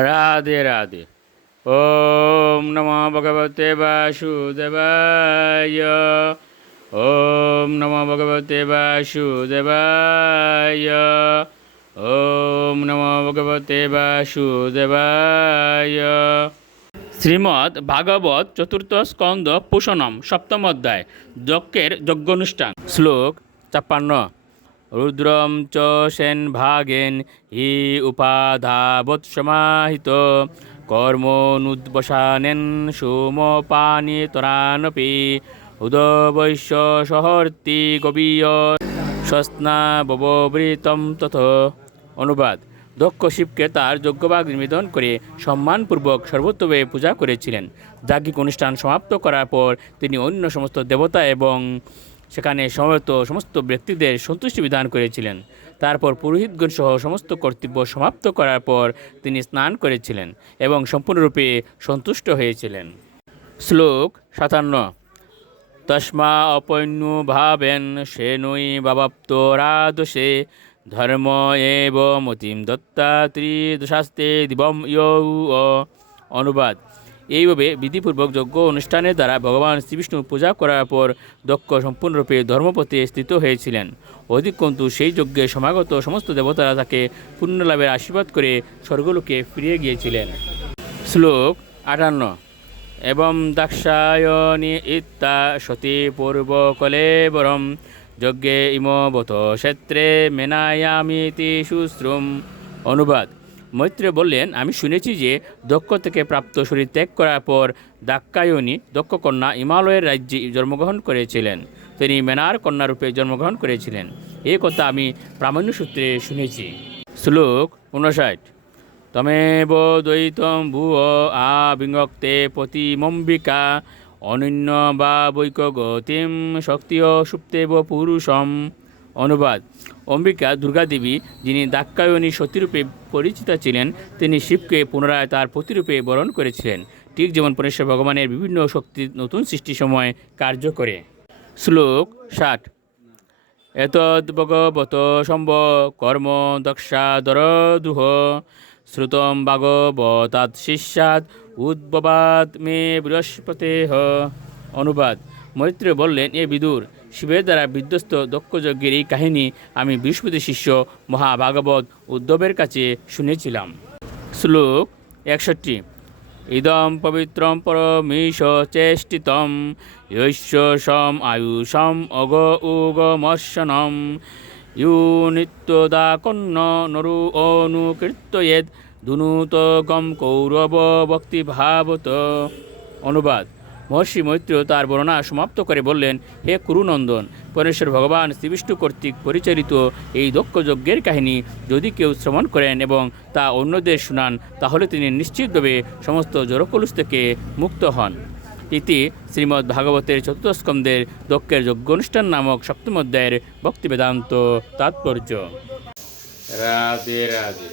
রাধে রাধে। ওম নমো ভগবতে বাসুদেবায়। ওম নমো ভগবতে বাসুদেবায়। ওম নমো ভগবতে বাসুদেবায়। শ্রীমদ্ ভাগবত চতুর্থ স্কন্দ পুষণম সপ্তম অধ্যায় যজ্ঞের যজ্ঞানুষ্ঠান। শ্লোক ৫৬। রুদ্রম চ সেন ভাগেন হি উপাধাবৎ সমাহিত কর্মনুদ্বসানেন সোমপানি তরানপি উদবৈশ্য সহর্তি গবীয় সস্না বববৃতম তথ। অনুবাদ: দক্ষ শিবকে তার যজ্ঞভাগ নিবেদন করে সম্মানপূর্বক সর্বোত্তমে পূজা করেছিলেন। যাজ্ঞিক অনুষ্ঠান সমাপ্ত করার পর তিনি অন্য সমস্ত দেবতা এবং সেখানে সমবেত সমস্ত ব্যক্তিদের সন্তুষ্টি বিধান করেছিলেন। তারপর পুরোহিতগণ সহ সমস্ত কর্তব্য সমাপ্ত করার পর তিনি স্নান করেছিলেন এবং সম্পূর্ণরূপে সন্তুষ্ট হয়েছিলেন। শ্লোক ৫৭। তস্মা অপৈন্য ভাবেন সে নৈ বাবাপ্ত রাদসে ধর্ম এব মতিম দত্তা ত্রিদশাস্তে দিবম ইয়ৌ। অনুবাদ: এইভাবে বিধিপূর্বক যজ্ঞ অনুষ্ঠানের দ্বারা ভগবান শ্রীবিষ্ণু পূজা করার পর দক্ষ সম্পূর্ণরূপে ধর্মপথে স্থিত হয়েছিলেন। অধিকন্তু সেই যজ্ঞে সমাগত সমস্ত দেবতারা তাকে পুণ্যলাভের আশীর্বাদ করে স্বর্গলোকে ফিরিয়ে গিয়েছিলেন। শ্লোক ৫৮। এবং দাক্ষায়ণী ইত্যা সতী পূর্ব কলেবরম যজ্ঞে ইমবত ক্ষেত্রে মেনায়ামিতি সুশ্রুম। অনুবাদ: মৈত্র বললেন, আমি শুনেছি যে দক্ষ থেকে প্রাপ্ত শরীর ত্যাগ করার পর দাক্ষায়ণী দক্ষ কন্যা হিমালয়ের রাজ্যে জন্মগ্রহণ করেছিলেন। তিনি মেনার কন্যারূপে জন্মগ্রহণ করেছিলেন। এই কথা আমি প্রামাণ্য সূত্রে শুনেছি। শ্লোক ৫৯। তমেব দ্বৈতম ভুয় আবিঙ্গক্তে পতিমম্বিকা অনন্য বা বৈক গতিম শক্তিয় সুপ্তেব পুরুষম। অনুবাদ: অম্বিকা দুর্গাদেবী, যিনি দাক্ষায়ণী সতীরূপে পরিচিতা ছিলেন, তিনি শিবকে পুনরায় তার পতিরূপে বরণ করেছিলেন, ঠিক যেমন পরমেশ্বর ভগবানের বিভিন্ন শক্তি নতুন সৃষ্টির সময় কার্য করে। শ্লোক ৬০। এতদ্ ভগবত সম্ভ কর্ম দক্ষাদরদুহ শ্রুতম ভাগবতাৎ শিষ্যাৎ উদ্ভবাৎ মে বৃহস্পতেহ। অনুবাদ: মৈত্র বললেন, এ বিদুর, শিবের দ্বারা বিধ্বস্ত দক্ষযজ্ঞের এই কাহিনী আমি বৃহস্পতি শিষ্য মহাভাগবত উদ্ধবের কাছে শুনেছিলাম। শ্লোক ৬১। ইদম পবিত্রম পরমেশ চেষ্টিতম য়স্য সম আয়ুষম অগ উগমর্শনম ইউ নিত্যদাকন্ন নরু অনুকীর্তয়েদ দুনুত গম কৌরব ভক্তিভাবত। অনুবাদ: মহর্ষি মৈত্র তার বর্ণনা সমাপ্ত করে বললেন, হে কুরুনন্দন, পরমেশ্বর ভগবান শ্রীবিষ্ণু কর্তৃক পরিচালিত এই দক্ষ যজ্ঞের কাহিনী যদি কেউ শ্রবণ করেন এবং তা অন্যদের শোনান, তাহলে তিনি নিশ্চিতভাবে সমস্ত জড়কলুষ থেকে মুক্ত হন। ইতি শ্রীমদ্ ভাগবতের চতুর্থ স্কন্দের দক্ষের যজ্ঞানুষ্ঠান নামক সপ্তম অধ্যায়ের ভক্তি বেদান্ত তাৎপর্য। রাধে রাধে।